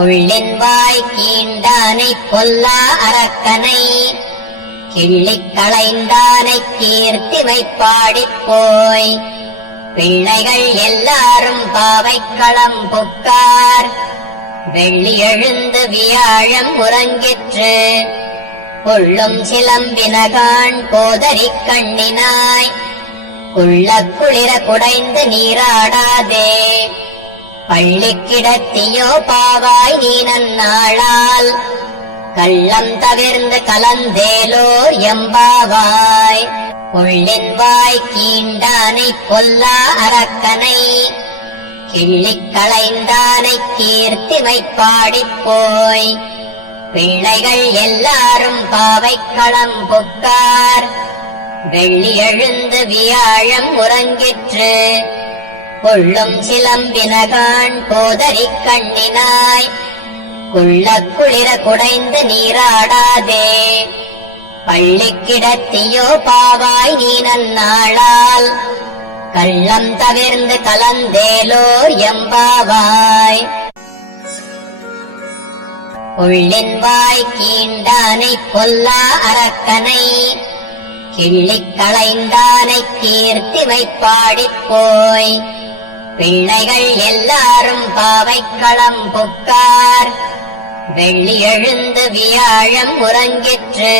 உள்ளின் வாய் கீண்டானை பொல்லா அரக்கனை கிள்ளிக் களைந்தானை கீர்த்திமை பாடிப் போய் பிள்ளைகள் எல்லாரும் பாவைக்களம் புக்கார். வெள்ளி எழுந்து வியாழம் உறங்கிற்று கொள்ளும் சிலம்பினகான் கோதரிக் கண்ணினாய் குள்ள குளிர குடைந்து நீராடாதே பள்ளி கிடத்தியோ பாவாய் நீ நன்னாளால் கள்ளம் தவிர்ந்து கலந்தேலோர் எம்பாவாய். உள்ளின் வாய் கீண்டானை பொல்லா அரக்கனை கிள்ளிக் களைந்தானை கீர்த்திமை பாடிப் போய் பிள்ளைகள் எல்லாரும் பாவைக்களம் புக்கார். வெள்ளி எழுந்து வியாழம் உறங்கிற்று கொள்ளும் சிலம்பினகான் கோதரிக் கண்ணினாய் குள்ள குளிர குடைந்து நீராடாதே பள்ளி கிடத்தியோ பாவாய் நீ நன்னாளால் கள்ளம் தவிர்ந்து கலந்தேலோர் எம்பாவாய். உள்ளின் வாய் கீண்டானை பொல்லா அரக்கனை கிள்ளிக் களைந்தானை கீர்த்திமை பாடிப் போய் பிள்ளைகள் எல்லாரும் பாவைக்களம் புக்கார். வெள்ளி எழுந்து வியாழம் உறங்கிற்று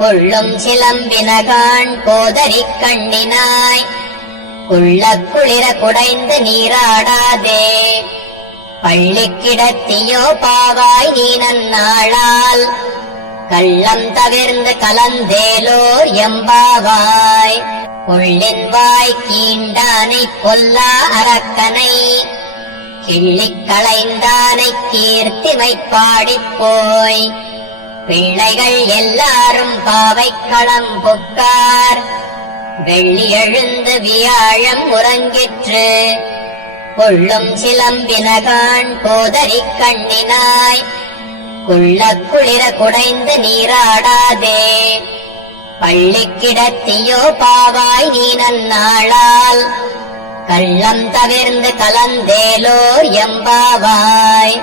கொள்ளும் சிலம்பினகான் கோதரிக் கண்ணினாய் குள்ள குளிர குடைந்து நீராடாதே பள்ளி கிடத்தியோ பாவாய் நீ நன்னாளால் கள்ளம் தவிர்ந்து கலந்தேலோர் எம்பாவாய். உள்ளின் வாய் கீண்டானை பொல்லா அரக்கனை கிள்ளிக் களைந்தானை கீர்த்திமை பாடிப் போய் பிள்ளைகள் எல்லாரும் பாவைக்களம் புக்கார். வெள்ளி எழுந்து வியாழம் உறங்கிற்று கொள்ளும் சிலம்பினகான் கோதரிக் கண்ணினாய் குள்ள குளிர குடைந்து நீராடாதே பள்ளி கிடத்தியோ பாவாய் நீ நன்னாளால் கள்ளம் தவிர்ந்து கலந்தேலோர் எம்பாவாய்.